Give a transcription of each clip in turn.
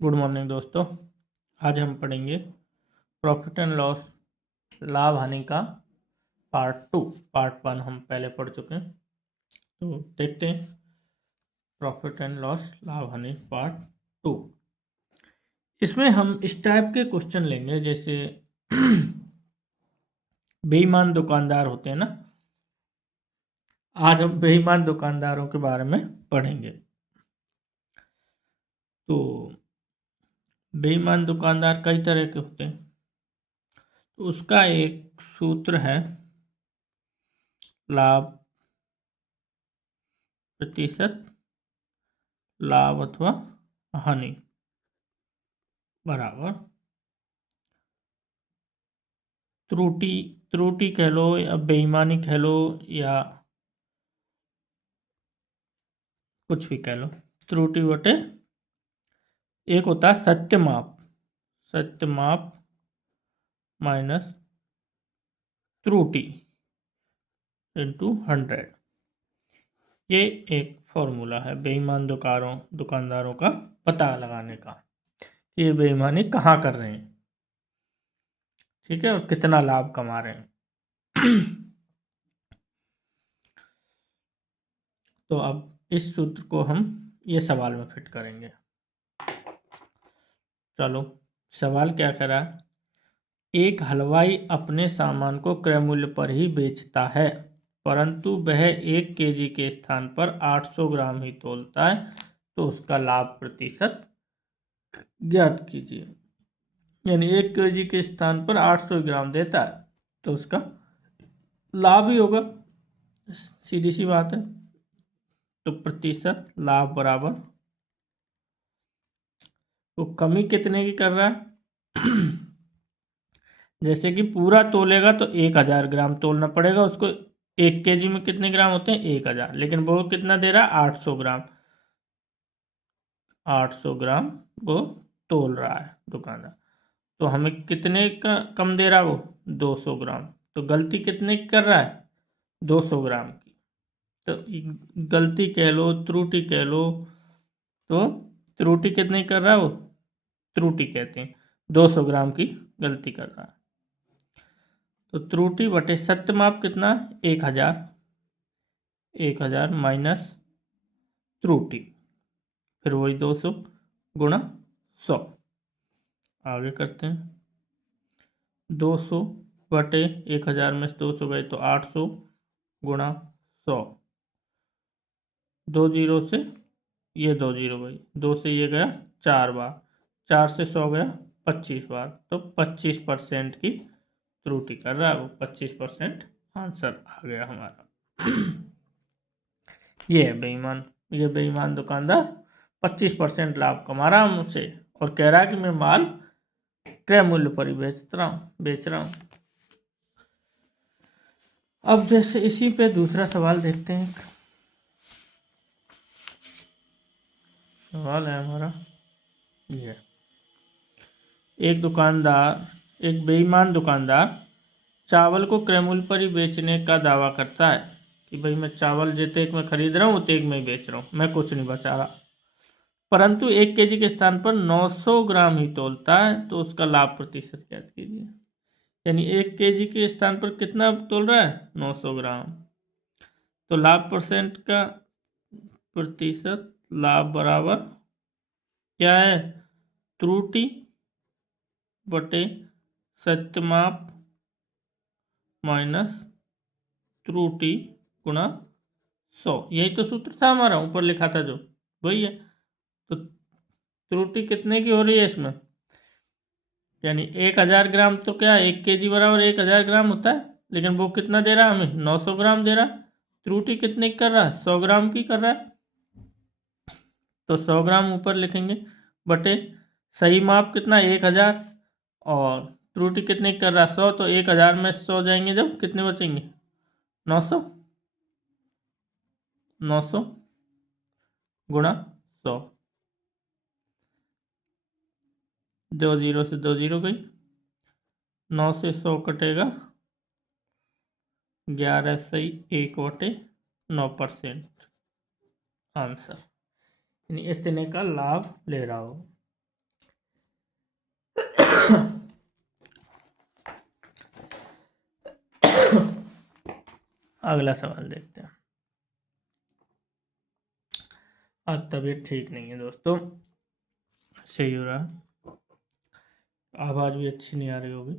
Good morning दोस्तों। आज हम पढ़ेंगे प्रॉफिट एंड लॉस, लाभ हानि का पार्ट 2। पार्ट 1 हम पहले पढ़ चुके हैं, तो देखते हैं प्रॉफिट एंड लॉस, लाभ हानि पार्ट 2। इसमें हम इस टाइप के क्वेश्चन लेंगे, जैसे बेईमान दुकानदार होते हैं ना। आज हम बेईमान दुकानदारों के बारे में पढ़ेंगे। तो बेईमान दुकानदार कई तरह के होते हैं, तो उसका एक सूत्र है लाभ प्रतिशत लाभ अथवा हानि बराबर त्रुटि त्रुटि कह लो या बेईमानी कह लो या कुछ भी कह लो। त्रुटि बटे एक होता है सत्य माप माइनस त्रुटि इंटू 100। ये एक फॉर्मूला है बेईमान दुकानदारों का पता लगाने का, ये बेईमानी कहाँ कर रहे हैं, ठीक है, और कितना लाभ कमा रहे हैं। तो अब इस सूत्र को हम ये सवाल में फिट करेंगे। चलो, सवाल क्या कह रहा है। एक हलवाई अपने सामान को क्रय मूल्य पर ही बेचता है, परंतु वह 1 kg के स्थान पर 800 ग्राम ही तोलता है, तो उसका लाभ प्रतिशत ज्ञात कीजिए। यानी 1 kg के स्थान पर 800 ग्राम देता है, तो उसका लाभ ही होगा, सीधी सी बात है। तो प्रतिशत लाभ बराबर, तो कमी कितने की कर रहा है। जैसे कि पूरा तोलेगा तो 1000 ग्राम तोलना पड़ेगा उसको। 1 kg में कितने ग्राम होते हैं, 1000, लेकिन वो कितना दे रहा है, 800 ग्राम। 800 ग्राम वो तोल रहा है दुकानदार, तो हमें कितने का कम दे रहा है वो, 200 ग्राम। तो गलती कितने की कर रहा है, 200 ग्राम की। तो गलती कह लो, त्रुटि कह लो, तो त्रुटि कितने की कर रहा है वो, त्रुटि कहते हैं, 200 ग्राम की गलती कर रहा है। तो त्रुटि बटे सत्य माप कितना, 1000 माइनस त्रुटि, फिर वही 200 गुणा 100। आगे करते हैं, 200 बटे 1000 में 200 गए तो 800 गुणा 100। 2 जीरो से ये 2 जीरो गई, 2 से ये गया 4 बार, 4 से 100 गया 25 बार, तो 25% की त्रुटि कर रहा है वो। 25% आंसर आ गया हमारा। ये है बेईमान, ये बेईमान दुकानदार 25% लाभ कमा रहा है मुझसे, और कह रहा है कि मैं माल क्रय मूल्य पर ही बेच रहा हूं। अब जैसे इसी पे दूसरा सवाल देखते हैं। सवाल है हमारा ये, एक बेईमान दुकानदार चावल को क्रय मूल्य पर ही बेचने का दावा करता है कि भाई मैं चावल जितने में खरीद रहा हूँ उतने में ही बेच रहा हूँ, मैं कुछ नहीं बचा रहा, परंतु 1 kg के स्थान पर 900 ग्राम ही तोलता है, तो उसका लाभ प्रतिशत ज्ञात कीजिए। यानी 1 kg के स्थान पर कितना तोल रहा है, 900 ग्राम। तो लाभ परसेंट का प्रतिशत लाभ बराबर क्या है, त्रुटि बटे सत्य माप माइनस त्रुटि गुणा 100। यही तो सूत्र था हमारा, ऊपर लिखा था जो, वही है। तो त्रुटि कितने की हो रही है इसमें, यानी 1000 ग्राम, तो क्या 1 kg बराबर 1000 ग्राम होता है, लेकिन वो कितना दे रहा है हमें, 900 ग्राम दे रहा है। त्रुटि कितने की कर रहा है, 100 ग्राम की कर रहा है, तो 100 ग्राम ऊपर लिखेंगे बटे सही माप कितना 1000, और त्रुटि कितने की कर रहा है 100, तो 1000 में 100 जाएंगे जब कितने बचेंगे, 900। 900 गुणा 100, 2 जीरो से 2 जीरो गई, 9 से 100 कटेगा, 11 सही 1/9% आंसर, यानी इतने का लाभ ले रहा हो। अगला सवाल देखते हैं। आज तबीयत ठीक नहीं है दोस्तों, सही हो रहा, आवाज़ भी अच्छी नहीं आ रही होगी।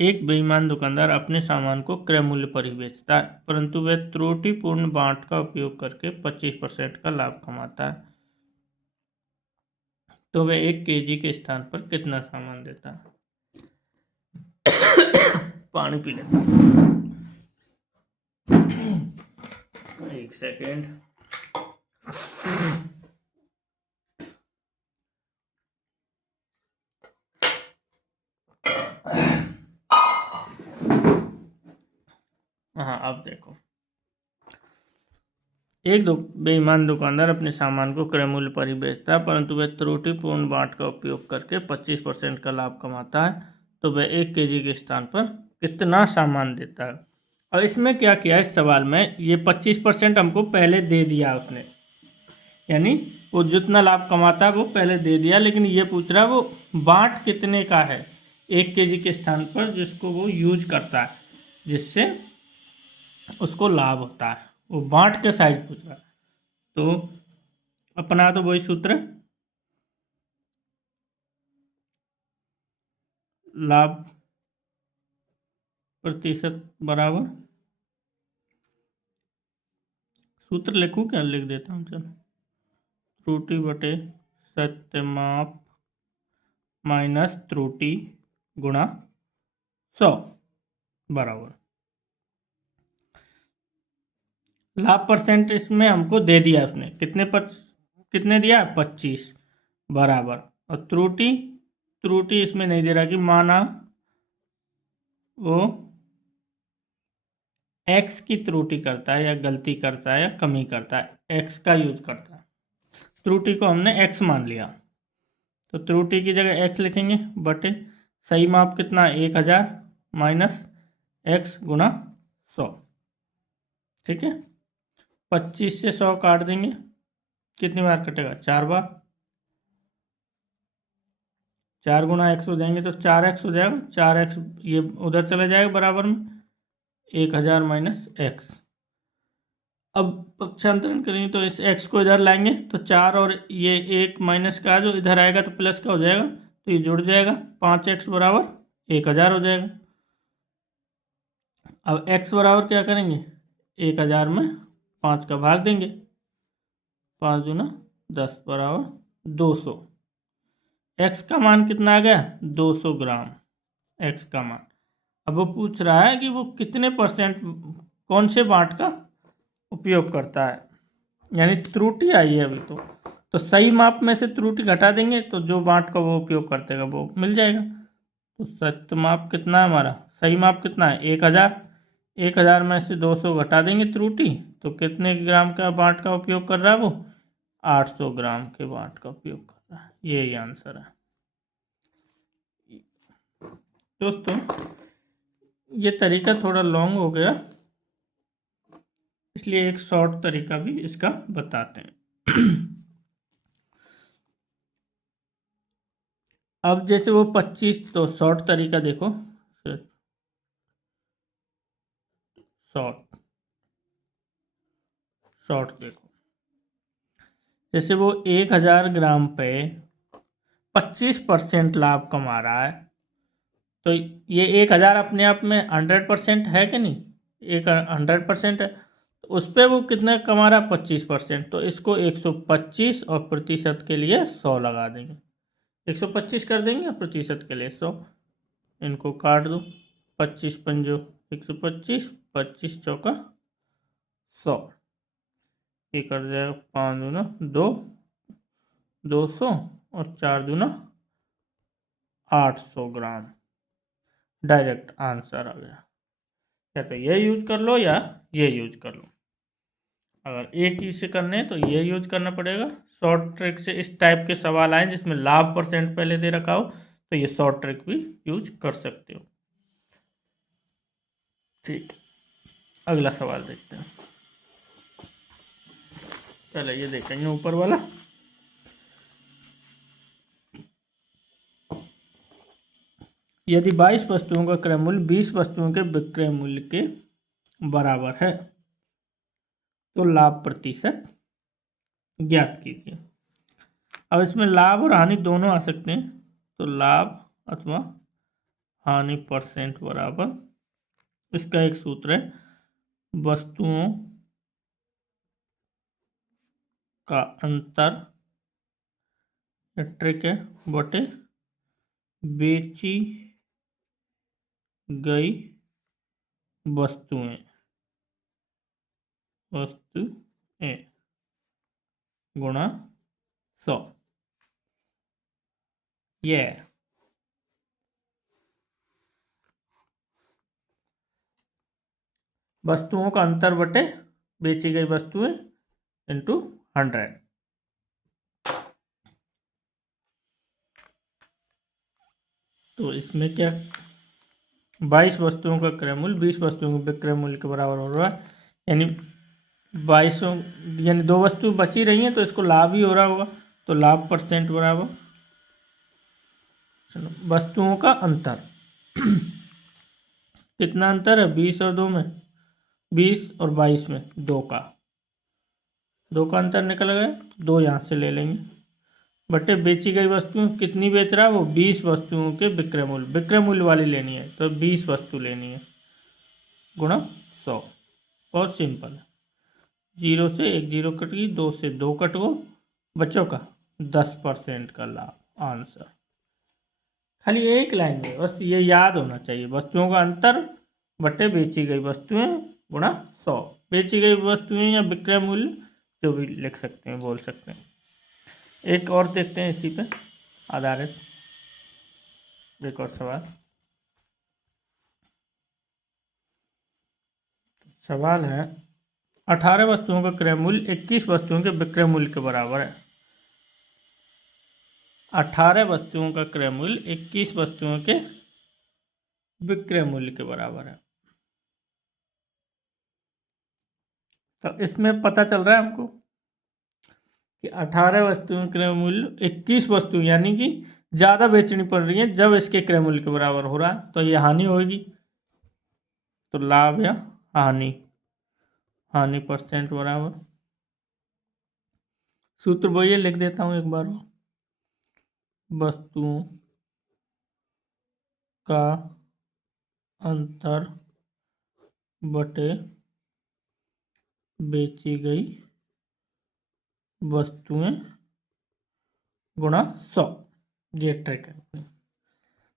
एक बेईमान दुकानदार अपने सामान को क्रय मूल्य पर ही बेचता है, परंतु वह त्रुटिपूर्ण बांट का उपयोग करके 25% का लाभ कमाता है। तो वह 1 kg के स्थान पर कितना सामान देता है? पानी पी लेता हूं। एक सेकेंड। हाँ, अब देखो, एक बेईमान दुकानदार अपने सामान को क्रय मूल्य पर ही बेचता है, परंतु वह त्रुटिपूर्ण बाट का उपयोग करके 25% का लाभ कमाता है। तो वह 1 kg के स्थान पर कितना सामान देता है? और इसमें क्या किया, इस सवाल में ये 25% हमको पहले दे दिया उसने, यानी वो जितना लाभ कमाता है वो पहले दे दिया, लेकिन ये पूछ रहा है वो बाट कितने का है 1 kg के स्थान पर जिसको वो यूज करता है, जिससे उसको लाभ होता है। वो बाट के साइज पूछ रहा है। तो अपना तो वही सूत्र है, लाभ प्रतिशत बराबर, सूत्र लिखूं क्या, लिख देता हूँ चलो, त्रुटि बटे सत्यमाप माइनस त्रुटि गुणा 100 बराबर लाभ परसेंट इसमें हमको दे दिया उसने, कितने दिया, 25 बराबर, और त्रुटि त्रुटि इसमें नहीं दे रहा कि माना वो एक्स की त्रुटि करता है या गलती करता है या कमी करता है, एक्स का यूज करता है, त्रुटि को हमने एक्स मान लिया, तो त्रुटि की जगह एक्स लिखेंगे बटे सही माप कितना 1000 माइनस एक्स गुणा 100। ठीक है, 25 से 100 काट देंगे, कितनी बार कटेगा, 4 बार, 4 गुणा एक्स हो जाएंगे तो 4x हो जाएगा, 4x ये उधर चला जाएगा बराबर में 1000 माइनस एक्स। अब पक्षांतरण करेंगे तो इस x को इधर लाएंगे तो 4 और ये 1 माइनस का जो इधर आएगा तो प्लस का हो जाएगा, तो ये जुड़ जाएगा, 5x बराबर 1000 हो जाएगा। अब x बराबर क्या करेंगे, 1000 में 5 का भाग देंगे, 5 दूना 10 बराबर 200। x का मान कितना आ गया, 200 ग्राम x का मान। अब वो पूछ रहा है कि वो कितने परसेंट कौन से बाट का उपयोग करता है, यानी त्रुटि आई है अभी तो सही माप में से त्रुटि घटा देंगे तो जो बाट का वो उपयोग करतेगा वो मिल जाएगा। तो सत्य माप कितना है हमारा, सही माप कितना है 1000, 1000 में से 200 घटा देंगे त्रुटि, तो कितने ग्राम का बाट का उपयोग कर रहा है वो, 800 ग्राम के बाट का उपयोग कर रहा है। यही आंसर है दोस्तों। ये तरीका थोड़ा लॉन्ग हो गया, इसलिए एक शॉर्ट तरीका भी इसका बताते हैं। अब जैसे वो 25, तो शॉर्ट तरीका देखो, शॉर्ट शॉर्ट देखो, जैसे वो 1000 ग्राम पे 25% लाभ कमा रहा है, तो ये 1000 अपने आप में 100% है कि नहीं, एक 100% है, तो उस पर वो कितना कमा रहा है 25%, तो इसको 125 और प्रतिशत के लिए 100 लगा देंगे, 125 कर देंगे और प्रतिशत के लिए 100, इनको काट दो, 25 पंजो 125, 25 चौका 100, ये कर जाएगा 5 दूना 2, 200 और 4 दूना 800 ग्राम, डायरेक्ट आंसर आ गया। या तो ये यूज कर लो या ये यूज कर लो, अगर एक ही से करने हैं तो ये यूज करना पड़ेगा। शॉर्ट ट्रिक से इस टाइप के सवाल आए जिसमें लाभ परसेंट पहले दे रखा हो तो ये शॉर्ट ट्रिक भी यूज कर सकते हो। ठीक, अगला सवाल देखते हैं। पहले ये देखेंगे ऊपर वाला। यदि 22 वस्तुओं का क्रय मूल्य 20 वस्तुओं के विक्रय मूल्य के बराबर है तो लाभ प्रतिशत ज्ञात कीजिए। अब इसमें लाभ और हानि दोनों आ सकते हैं, तो लाभ अथवा हानि परसेंट बराबर, इसका एक सूत्र है, वस्तुओं का अंतर ट्रिक है बटे बेची गई वस्तुएं गुणा 100। ये वस्तुओं का अंतर बटे बेची गई वस्तुएं इंटू 100। तो इसमें क्या, 22 वस्तुओं का क्रय मूल्य 20 वस्तुओं के विक्रय मूल्य के बराबर हो रहा है, यानी 22 यानी 2 वस्तु बची रही हैं तो इसको लाभ ही हो रहा होगा, तो लाभ परसेंट बराबर वस्तुओं का अंतर कितना अंतर है 20 और 2 में, 20 और 22 में 2 का अंतर निकल गया, 2 यहाँ से ले लेंगे बटे बेची गई वस्तुएं कितनी बेच रहा है वो 20 वस्तुओं के विक्रय मूल्य वाली लेनी है, तो 20 वस्तु लेनी है गुणा 100। बहुत सिंपल है, 0 से 1 0 कट गई, 2 से 2 कट गो, बच्चों का 10% का लाभ आंसर। खाली एक लाइन में बस ये याद होना चाहिए, वस्तुओं का अंतर बटे बेची गई वस्तुएं गुणा 100। बेची गई वस्तुएं या विक्रय मूल्य जो भी लिख सकते हैं, बोल सकते हैं। एक और देखते हैं इसी पे आधारित एक और सवाल है 18 वस्तुओं का क्रय मूल्य 21 वस्तुओं के विक्रय मूल्य के बराबर है। 18 वस्तुओं का क्रय मूल्य 21 वस्तुओं के विक्रय मूल्य के बराबर है। तो इसमें पता चल रहा है हमको कि 18 वस्तुओं का क्रय मूल्य 21 वस्तु यानी कि ज़्यादा बेचनी पड़ रही है जब इसके क्रय मूल्य के बराबर हो रहा है, तो ये हानि होगी, तो लाभ या हानि परसेंट बराबर, सूत्र वही लिख देता हूँ एक बार, वस्तुओं का अंतर बटे बेची गई वस्तुएं गुणा 100। ये ट्रिक है।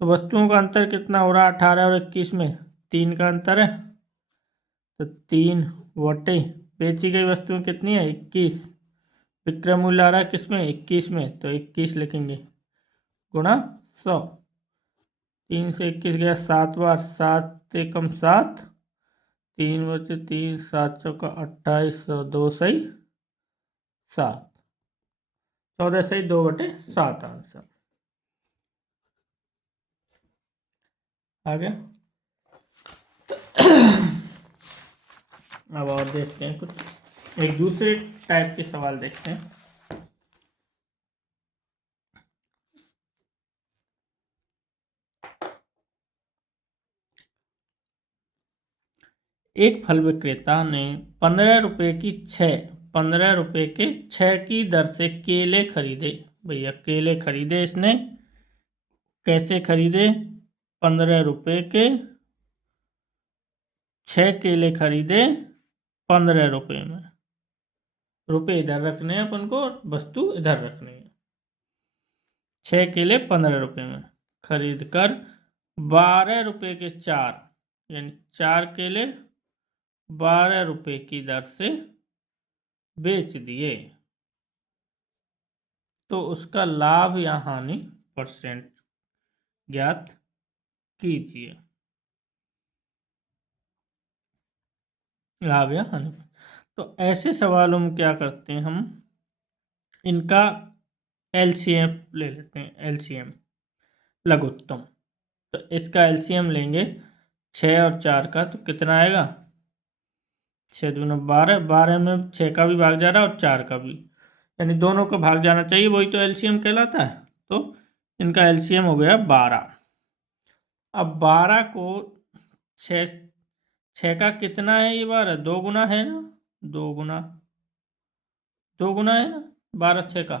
तो वस्तुओं का अंतर कितना हो रहा है 18 और 21 में, 3 का अंतर है, तो 3 बटे बेची गई वस्तुएं कितनी है 21, विक्रय मूल्य आ रहा है किसमें 21 में, तो 21 लिखेंगे गुणा 100। 3 से 21 गया 7 बार, 7 से कम 7, 3 बचे 3, 7 चौका 28, 2 सही 7, 14 सही 2 बटे 7 आंसर आ गया। अब और देखते हैं कुछ, एक दूसरे टाइप के सवाल देखते हैं। एक फल विक्रेता ने 15 रुपये के 6 की दर से केले खरीदे। भैया केले खरीदे इसने, कैसे खरीदे, 15 रुपये के 6 केले खरीदे 15 रुपये में, रुपये इधर रखने हैं अपन को और वस्तु इधर रखनी है। 6 केले 15 रुपये में खरीद कर 12 रुपये के 4 यानी 4 केले 12 रुपये की दर से बेच दिए, तो उसका लाभ या हानि परसेंट ज्ञात कीजिए। लाभ या हानि, तो ऐसे सवालों में क्या करते हैं हम, इनका एलसीएम ले लेते हैं, एलसीएम लघुत्तम। तो इसका एलसीएम लेंगे 6 और 4 का, तो कितना आएगा 6 दूना 12, 12 में 6 का भी भाग जा रहा है और 4 का भी, यानी दोनों का भाग जाना चाहिए, वही तो एलसीएम कहलाता है। तो इनका एलसीएम हो गया 12। अब 12 को 6 का कितना है, ये 12 2 गुना है ना, 2 गुना है ना 12 6 का,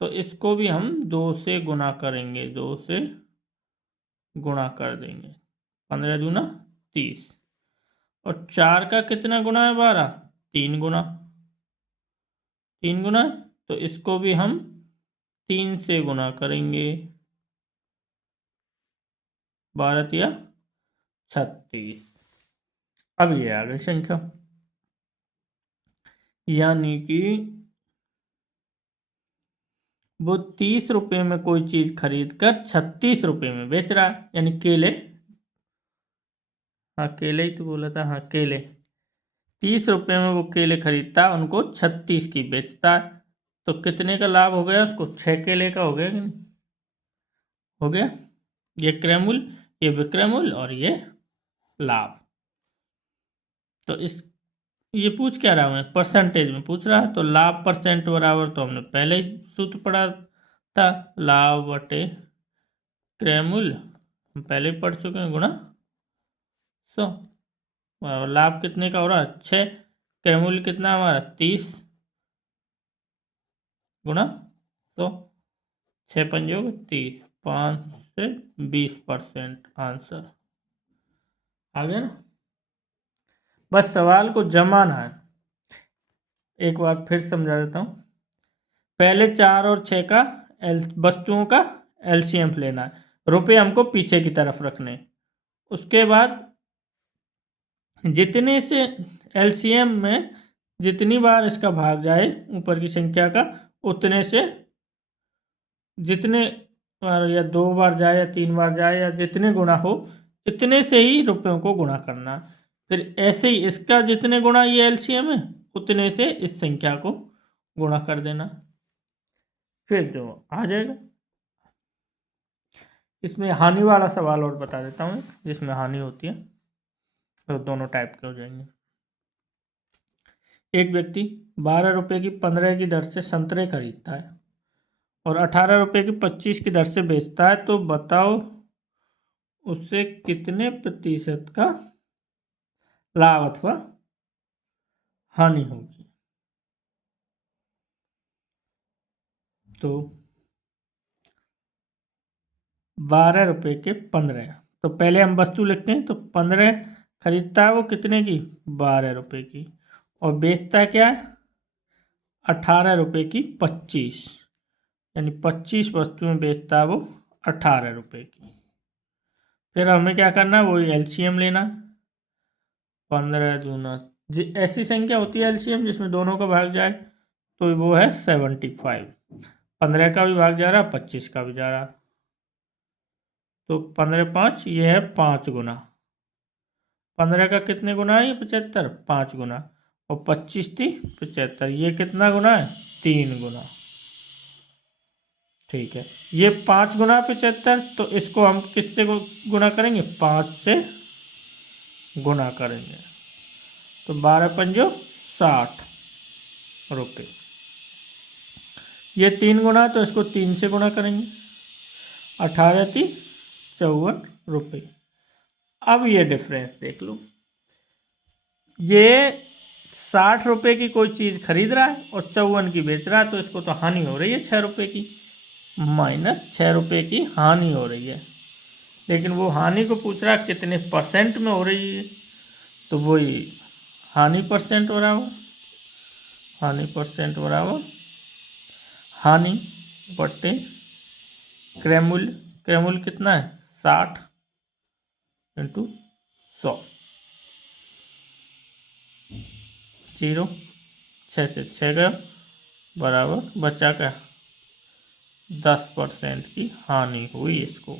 तो इसको भी हम 2 से गुना करेंगे, 2 से गुणा कर देंगे, 15 दूना 30। और 4 का कितना गुना है, 12 3 गुना, 3 गुना है, तो इसको भी हम 3 से गुना करेंगे, 12 या 36। अब ये आ गई संख्या, यानी कि वो 30 रुपये में कोई चीज खरीद कर 36 रुपये में बेच रहा है, यानी केले, हाँ केले ही तो बोला था, हाँ केले 30 रुपये में वो केले खरीदता है, उनको 36 की बेचता है, तो कितने का लाभ हो गया उसको, 6 केले का हो गया कि नहीं, हो गया। ये क्रय मूल्य, ये विक्रय मूल्य और ये लाभ। तो इस ये पूछ क्या रहा हमें, परसेंटेज में पूछ रहा है, तो लाभ परसेंट बराबर, तो हमने पहले ही सूत्र पढ़ा था, लाभ बटे क्रय मूल्य हम पहले ही पढ़ चुके हैं, गुणा 100। लाभ कितने का हो रहा है, 6, क्रय मूल्य कितना हमारा 30 गुणा 100, 6 पंजोग 30, 5 से 20% आंसर आ गया ना। बस सवाल को जमाना है, एक बार फिर समझा देता हूँ। पहले 4 और 6 का वस्तुओं का एलसीएम लेना है, रुपये हमको पीछे की तरफ रखने, उसके बाद जितने से एलसीएम में जितनी बार इसका भाग जाए ऊपर की संख्या का, उतने से जितने बार या 2 बार जाए या 3 बार जाए या जितने गुना हो, इतने से ही रुपयों को गुणा करना। फिर ऐसे ही इसका जितने गुना ये एलसीएम है, उतने से इस संख्या को गुणा कर देना, फिर जो आ जाएगा। इसमें हानि वाला सवाल और बता देता हूँ, जिसमें हानि होती है, तो दोनों टाइप के हो जाएंगे। एक व्यक्ति 12 रुपये की 15 की दर से संतरे खरीदता है और 18 रुपये की 25 की दर से बेचता है, तो बताओ उससे कितने प्रतिशत का लाभ अथवा हानि होगी। तो 12 रुपये के 15, तो पहले हम वस्तु लिखते हैं, तो 15 खरीदता है वो कितने की, 12 रुपये की, और बेचता क्या है 18 रुपये की 25, यानी 25 वस्तुएं बेचता है वो 18 रुपये की। फिर हमें क्या करना है, वही एलसीएम लेना, 15 दूना, ऐसी संख्या होती है एलसीएम जिसमें दोनों का भाग जाए, तो वो है 75, 15 का भी भाग जा रहा, 25 का भी जा रहा, तो 15 5, ये है 5 गुना, 15 का कितने गुना है, ये 75, 5 गुना, और 25 थी 75, ये कितना गुना है, 3 गुना। ठीक है, ये 5 गुना 75, तो इसको हम किससे गुना करेंगे, 5 से गुना करेंगे, तो 12 पंजो 60 रुपये। ये 3 गुना, तो इसको 3 से गुना करेंगे, 18 थी 54 रुपये। अब ये डिफरेंस देख लो, ये 60 रुपये की कोई चीज़ खरीद रहा है और 54 की बेच रहा है, तो इसको तो हानि हो रही है 6 रुपये की, माइनस 6 रुपये की हानि हो रही है। लेकिन वो हानि को पूछ रहा है कितने परसेंट में हो रही है, तो वही हानि परसेंट हो रहा हो, हानि परसेंट बराबर हानि बट्टे क्रय मूल्य, क्रय मूल्य कितना है 60 इंटू 100, 0 6 से 6 गया, बराबर बचा का 10% की हानि हुई। इसको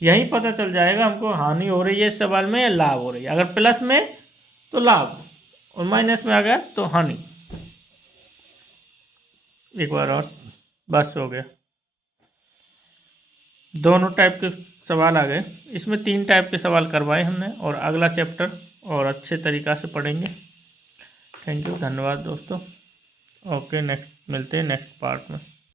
यही पता चल जाएगा हमको हानि हो रही है इस सवाल में या लाभ हो रही है। अगर प्लस में तो लाभ और माइनस में आ गया तो हानि। एक बार और, बस हो गया, दोनों टाइप के सवाल आ गए। इसमें 3 टाइप के सवाल करवाए हमने, और अगला चैप्टर और अच्छे तरीक़ा से पढ़ेंगे। थैंक यू, धन्यवाद दोस्तों। ओके, नेक्स्ट मिलते हैं नेक्स्ट पार्ट में।